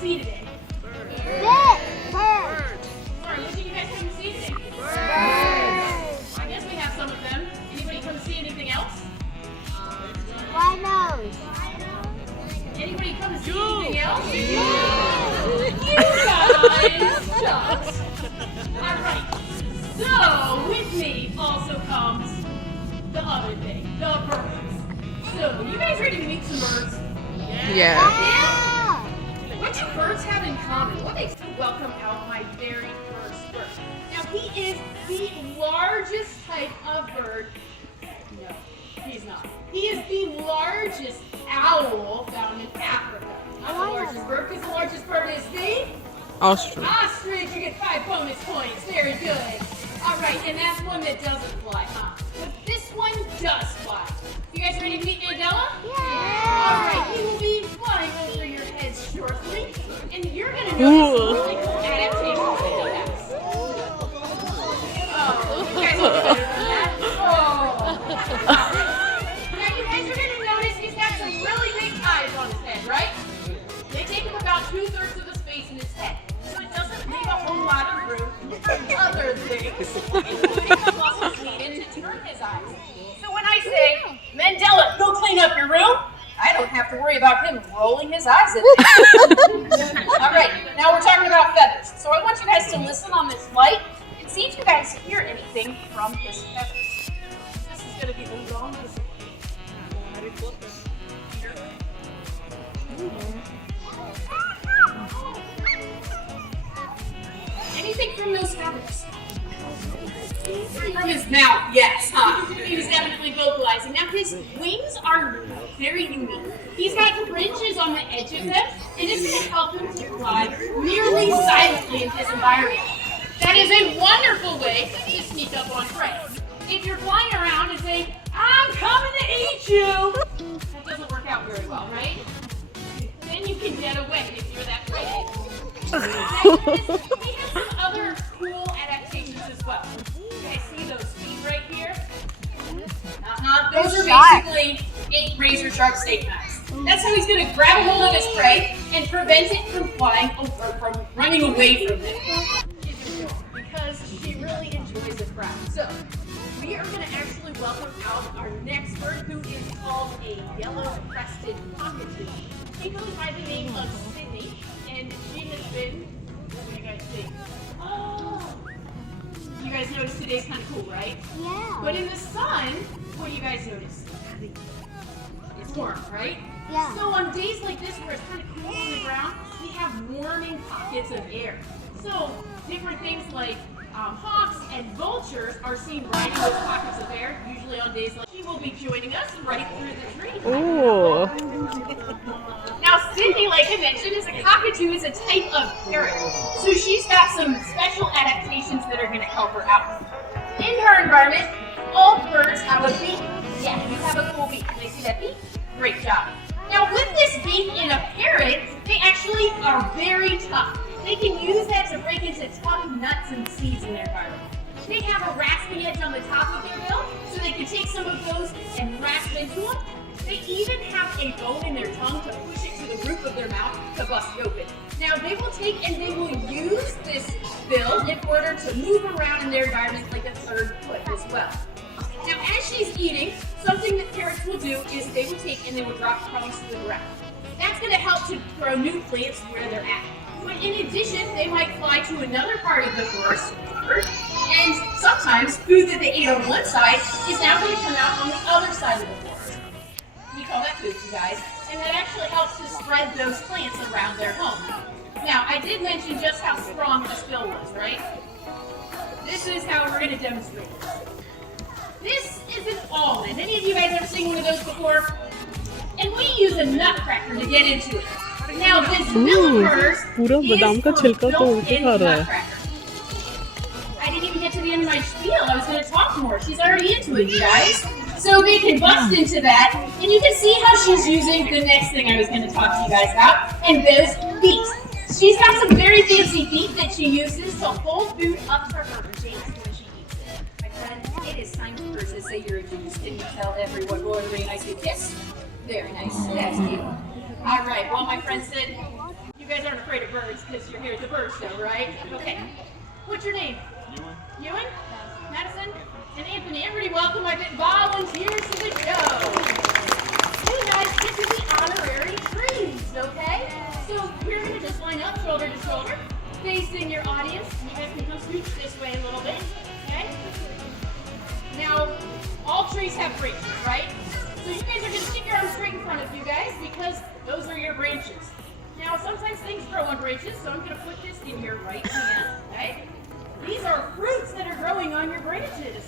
see today? Bird. Sorry, what did you guys come to see today? I guess we have some of them. Anybody come to see anything else? Rhinos. Anybody come to see anything else? You guys just. Alright. So, with me also comes the other thing, the birds. So, you guys ready to meet some birds? Yeah. Yeah? What do birds have in common? What makes me welcome out my very first bird? Now, he is the largest type of bird. No, he's not. He is the largest owl found in Africa. Not the largest bird, because the largest bird is the Ostrich. ostrich. You get 5 bonus points. Very good. All right, and that's one that doesn't fly, huh? But this one does fly. You guys ready to meet Mandela? Yeah. All right, he will be flying over your heads shortly, and you're going to notice some really cool adaptations that he has. Oh, you guys are better than that. Oh. Now, you guys are going to notice he's got some really big eyes on his head, right? They take up about 2/3 of the space in his head, so it doesn't leave a whole lot of room for other things, including the muscles needed to turn his eyes. So when I say, Mandela, go clean up your room, I don't have to worry about him rolling his eyes at me. All right, now we're talking about feathers. So I want you guys to listen on this light and see if you guys hear anything from his feathers. This is going to be the longest. Anything from those feathers? From his mouth, yes, huh? He was definitely vocalizing. Now his wings are very unique. He's got fringes on the edge of them, and it's going to help him to fly nearly silently in his environment. That is a wonderful way to sneak up on prey. If you're flying around and saying, I'm coming to eat you, that doesn't work out very well, right? Then you can get away if you're that prey. He has some other cool adaptations as well. You guys see those feet right here? Those are basically 8 razor sharp steak knives. That's how he's going to grab a hold of his prey and prevent it from flying or from running away from him. Because he really enjoys a crowd. So, we are going to actually welcome out our next bird, who is called a yellow-crested cockatoo. He goes by the name of Sydney, and she has been, what do you guys think? Oh! You guys notice today's kind of cool, right? Yeah. But in the sun, what do you guys notice? It's warm, right? Yeah. So on days like this where it's kind of cool on the ground, we have warming pockets of air. So different things like hawks and vultures are seen riding those pockets of air, usually on days like she will be joining us right through the tree. Ooh. Now Sydney, like I mentioned, is a cockatoo, is a type of parrot. So she's got some special adaptations that are going to help her out. In her environment, all birds have a beak. Yeah, you have a cool beak. Can they see that beak? Great job. Now with this beak in a parrot, they actually are very tough. They can use that to break into tough nuts and seeds in their environment. They have a rasping edge on the top of their bill, so they can take some of those and rasp into them. They even have a bone in their tongue to push it to the roof of their mouth to bust it open. Now they will take and they will use this bill in order to move around in their environment like a third foot as well. Now as she's eating, something that parrots will do is they will take and they will drop crumbs to the ground. That's going to help to grow new plants where they're at. But in addition, they might fly to another part of the forest, and sometimes food that they ate on one side is now going to come out on the other side of the forest. We call that food, you guys, and that actually helps to spread those plants around their home. Now, I did mention just how strong this bill was, right? This is how we're going to demonstrate this. This is an almond. Any of you guys ever seen one of those before? And we use a nutcracker to get into it. Now this bill of hers पूरा बादाम का छिलका तोड़ के खा रहा है. I didn't even get to the end of my spiel. I was going to talk more. She's already into it, you guys. So we can bust into that, and you can see how she's using the next thing I was going to talk to you guys about, and those feet. She's got some very fancy feet that she uses to hold food up to her face when she eats it. My friend, it is time for her to say your adieus. Can you tell everyone what a very nice kiss? Very nice. That's cute. All right. Well, my friend said, you guys aren't afraid of birds because you're here at the bird show, right? Okay. What's your name? Ewan. Ewan? Madison? And Anthony. Everybody welcome my volunteers to the show. Hey guys, this is the honorary trees, okay? So we're going to just line up shoulder to shoulder, facing your audience. You guys can come scooch this way a little bit, okay? Now, all trees have branches, right? So you guys are going to stick your arms straight in front of you guys because those are your branches. Now, sometimes things grow on branches, so I'm going to put this in your right hand, okay? These are fruits that are growing on your branches.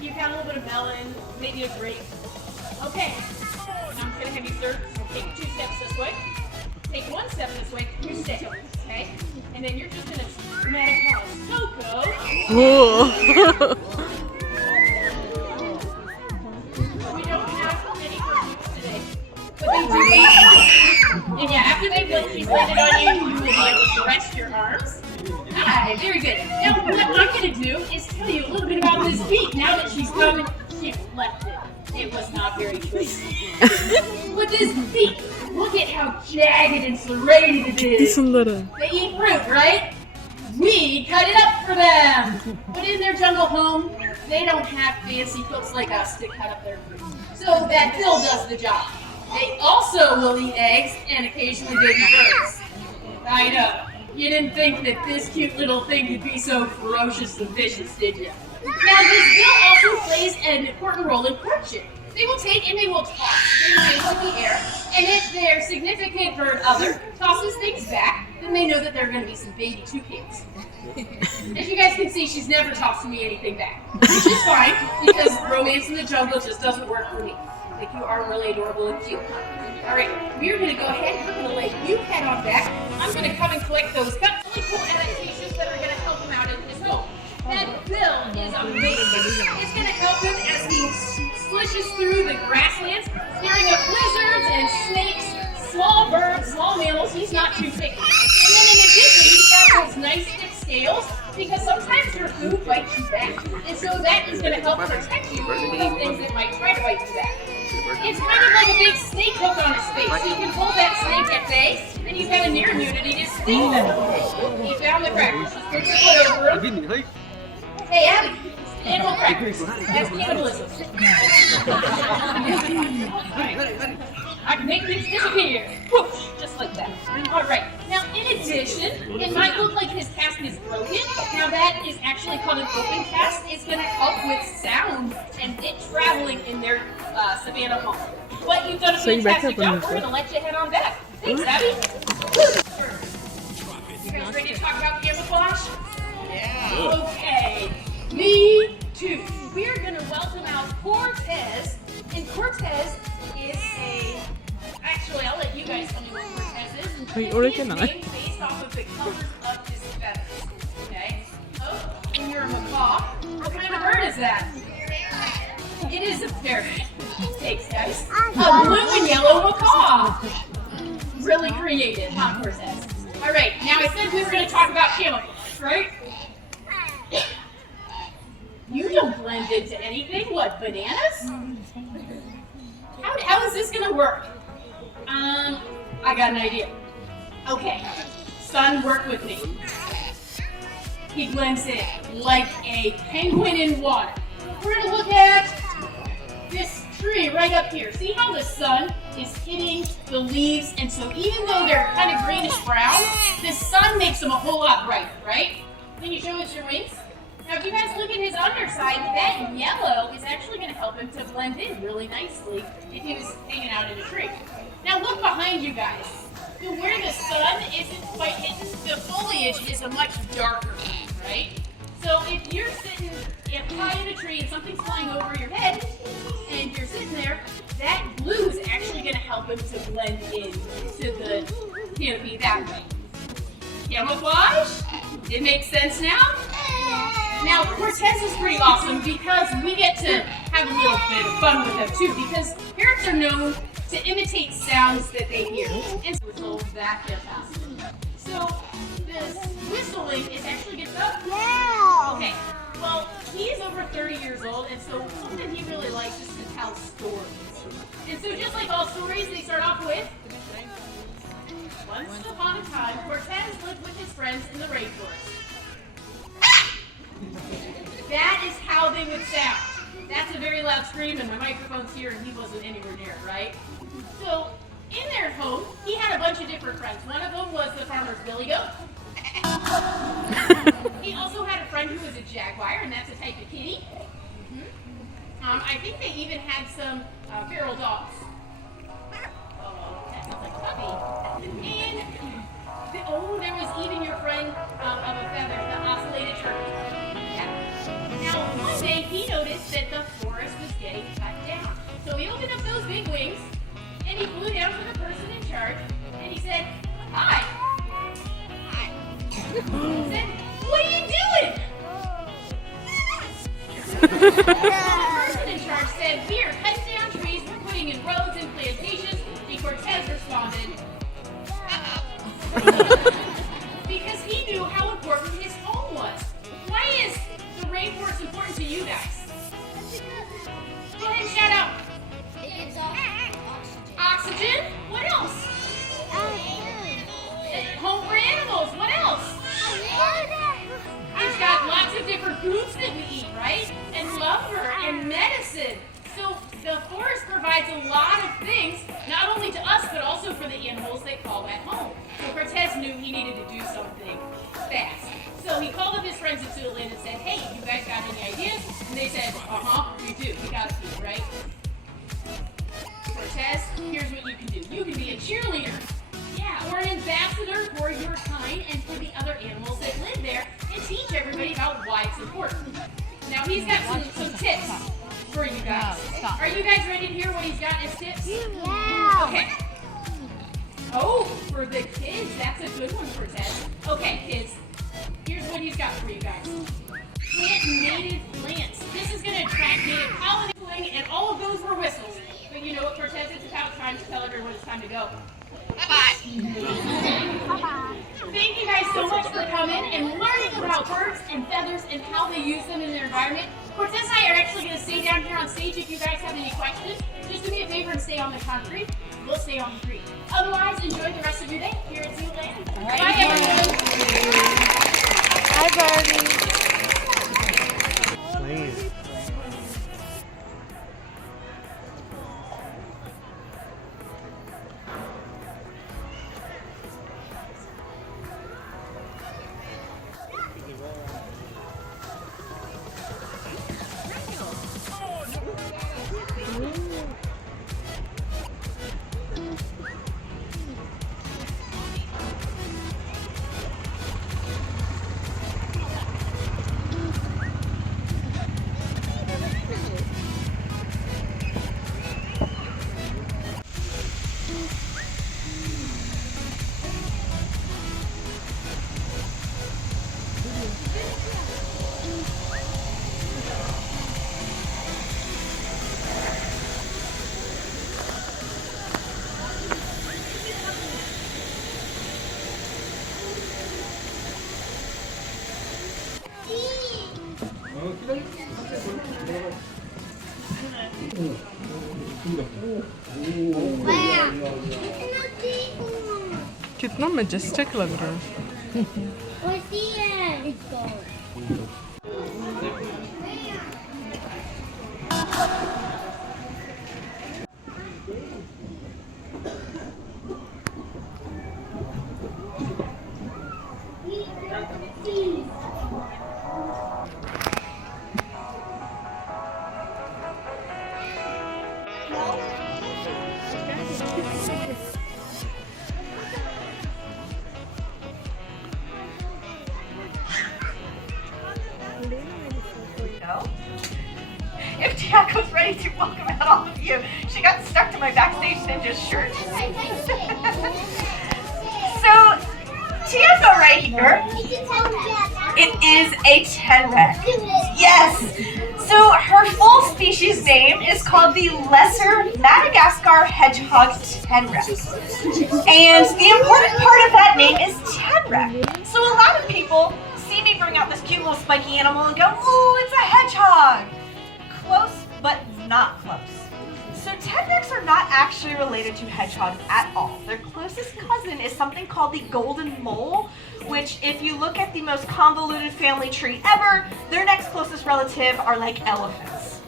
You've got a little bit of melon, maybe a grape. Okay, now I'm going to have you, sir, take 2 steps this way. Take 1 step this way, you stay, okay? And then you're just going to dramatic pause. Coco. Whoa. We don't have any fruits today, but they do eat. And yeah, after they blink, she's landed on you, you will be able to rest your arms. Hi, very good. Now, what I'm going to do is tell you a little bit about this beak. Now that she's come, she left it. It was not very tasty. With this beak, look at how jagged and serrated it कितनी is. सुंदर है. They eat fruit, right? We cut it up for them. But in their jungle home, they don't have fancy cooks like us to cut up their fruit. So that Bill does the job. They also will eat eggs and occasionally baby birds. I know. You didn't think that this cute little thing could be so ferociously vicious, did you? Now, this bill also plays an important role in courtship. They will take and they will toss things into the air, and if their significant bird other tosses things back, then they know that there are going to be some baby toucans. As you guys can see, she's never tossed me anything back, which is fine, because romance in the jungle just doesn't work for me. Like, you are really adorable and cute. Alright, we're going to go ahead, we're going to let you head on back. I'm going to come and collect those cups, really cool adaptations that are going to help him out in his home. That bill is amazing. It's going to help him as he slishes through the grasslands, scaring up lizards and snakes, small birds, small mammals. He's not too picky. And then in addition, he's got those nice thick scales because sometimes your food bites you back. And so that is going to help protect you from things that might try to bite you back. It's kind of like a big snake hook on his face. So you can hold that snake at bay, and he's got a near immunity to snake venom. He found the crackers. Just put your foot over him. Hey, Abby, animal crackers. That's cannibalism. I can make things disappear. Whoosh, just like that. All right. Now, in addition, it might look like his cast is broken. Now, that is actually called an open cast. It's going to help with sound and it traveling in their savannah home. But you've done a So you back fantastic up on job. this We're going to let you head on back. Thanks, Abby. You guys ready to talk about camouflage? Yeah. Okay. Me too. We're going to welcome out Cortez. And Cortez is a... Actually, I'll let you guys tell me what Cortez is. And Wait, his original. name based off of the colors of his feathers. Okay? Oh, and you're a macaw. What kind of bird is that? It is a parrot. Thanks, guys. A blue and yellow macaw. Really creative, huh, Cortez? All right, now I said we were going to talk about camouflage, right? You don't blend into anything. What, bananas? How is this going to work? I got an idea. Okay, son, work with me. He blends in like a penguin in water. We're going to look at this tree right up here. See how the sun is hitting the leaves, and so even though they're kind of greenish brown, the sun makes them a whole lot brighter, right? Can you show us your wings? Now, if you guys look at his underside, that yellow is actually going to help him to blend in really nicely if he was hanging out in a tree. Now, look behind you guys. So where the sun isn't quite hitting, the foliage is a much darker green, right? So if you're sitting high in a tree and something's flying over your head, and you're sitting there, that blue is actually going to help him to blend in to the canopy that way. Camouflage? It makes sense now? Now, Cortez is pretty awesome because we get to have a little bit of fun with them too, because parrots are known to imitate sounds that they hear and whistle back their past. So this whistling is actually good stuff. Yeah. Okay. Well, he's over 30 years old, and so something he really likes is to tell stories. And so just like all stories, they start off with Once upon a time, Cortez lived with his friends in the rainforest. That is how they would sound. That's a very loud scream, and the microphone's here, and he wasn't anywhere near, right? So, in their home, he had a bunch of different friends. One of them was the farmer's billy goat. He also had a friend who was a jaguar, and that's a type of kitty. I think they even had some feral dogs. That sounds like a puppy. And there was even your friend of a feather, the ocellated turkey. Yeah. Now, one day he noticed that the forest was getting cut down. So he opened up those big wings, and he flew down to the person in charge, and he said, "Hi." He said, "What are you doing?" The person in charge said, "We are cutting down trees, we're putting in roads and plantations." And Cortez responded, because he knew how important his home was. Why is the rainforest important to you guys? Go ahead and shout out. It's Oxygen? What else? Home for animals. What else? It's got lots of different foods that we eat, right? And lumber and medicine. So the forest provides a lot of things, not only to us, but also for the animals that call that home. So Cortez knew he needed to do something fast. So he called up his friends in Sudaland and said, "Hey, you guys got any ideas?" And they said, "We do. We got a few, right?" Cortez, here's what you can do. You can be a cheerleader. Yeah, or an ambassador for your kind and for the other animals that live there, and teach everybody about why it's important. Now he's got some tips for you guys. Are you guys ready to hear what he's got as tips? Yeah. Okay. Oh, for the kids, that's a good one, Cortez. Okay, kids, here's what he's got for you guys. Plant native plants. This is going to attract native pollination, and all of those were whistles. But you know what, Cortez, it's about time to tell everyone it's time to go. Bye-bye. Thank you guys so much for coming and learning about birds and feathers and how they use them in their environment. Cortez and I are actually going to stay down here on stage if you guys have any questions. Just do me a favor and stay on the concrete. We'll stay on the tree. Otherwise, enjoy the rest of your day here at Zooland. Bye, everyone. Hi, Barbie. Please. कितना majestic लग रहा है If Tiako's ready to welcome out all of you, she got stuck to my backstage ninja shirt. So, Tiako right here, it is a tenrec. Yes! So her full species name is called the Lesser Madagascar Hedgehog tenrec. And the important part of that name is tenrec. So a lot of people see me bring out this cute little spiky animal and go, ooh, it's a hedgehog. Close, but not close. So tenrecs are not actually related to hedgehogs at all. Their closest cousin is something called the golden mole, which if you look at the most convoluted family tree ever, their next closest relative are like elephants,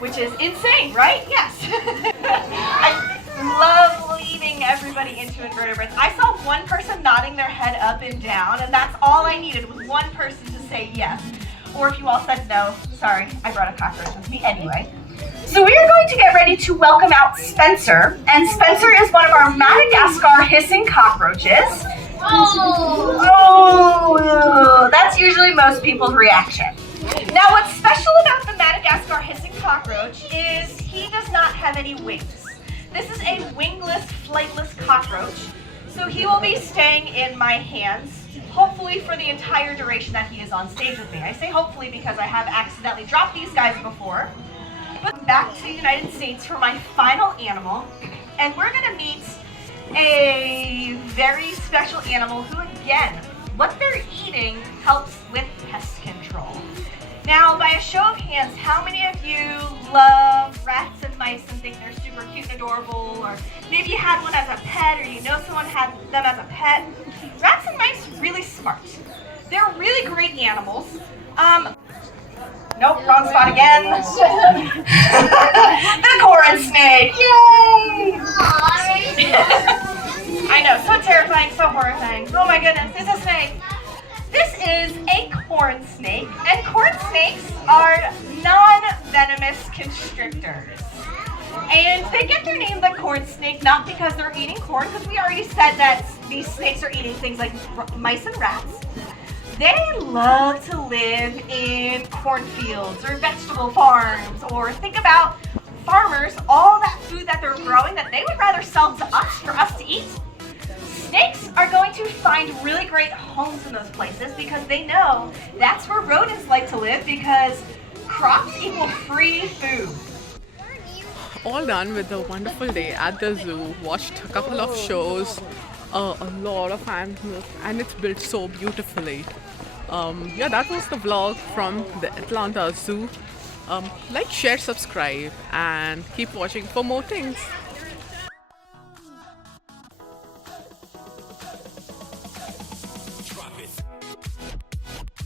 which is insane, right? Yes. I love leading everybody into invertebrates. I saw one person nodding their head up and down, and that's all I needed was one person to say yes. Or if you all said no, sorry, I brought a cockroach with me anyway. So we are going to get ready to welcome out Spencer, and Spencer is one of our Madagascar hissing cockroaches. Oh, that's usually most people's reaction. Now what's special about the Madagascar hissing cockroach is he does not have any wings. This is a wingless, flightless cockroach, so he will be staying in my hands, hopefully for the entire duration that he is on stage with me. I say hopefully because I have accidentally dropped these guys before. But back to the United States for my final animal, and we're gonna meet a very special animal who, again, what they're eating helps with pest control. Now, by a show of hands, how many of you love rats and mice and think they're super cute and adorable, or maybe you had one as a pet, or you know someone had them as a pet? Rats and mice are really smart. They're really great animals. Nope, wrong spot again. The corn snake, yay! I know, so terrifying, so horrifying. Oh my goodness, it's a snake. This is a corn snake, and corn snakes are non-venomous constrictors. And they get their name, the corn snake, not because they're eating corn, because we already said that these snakes are eating things like mice and rats. They love to live in cornfields or vegetable farms, or think about farmers, all that food that they're growing that they would rather sell to us for us to eat. Snakes are going to find really great homes in those places because they know that's where rodents like to live, because crops equal free food. All done with a wonderful day at the zoo. Watched a couple of shows, a lot of animals, and it's built so beautifully. Yeah, that was the vlog from the Atlanta Zoo. Like, share, subscribe, and keep watching for more things.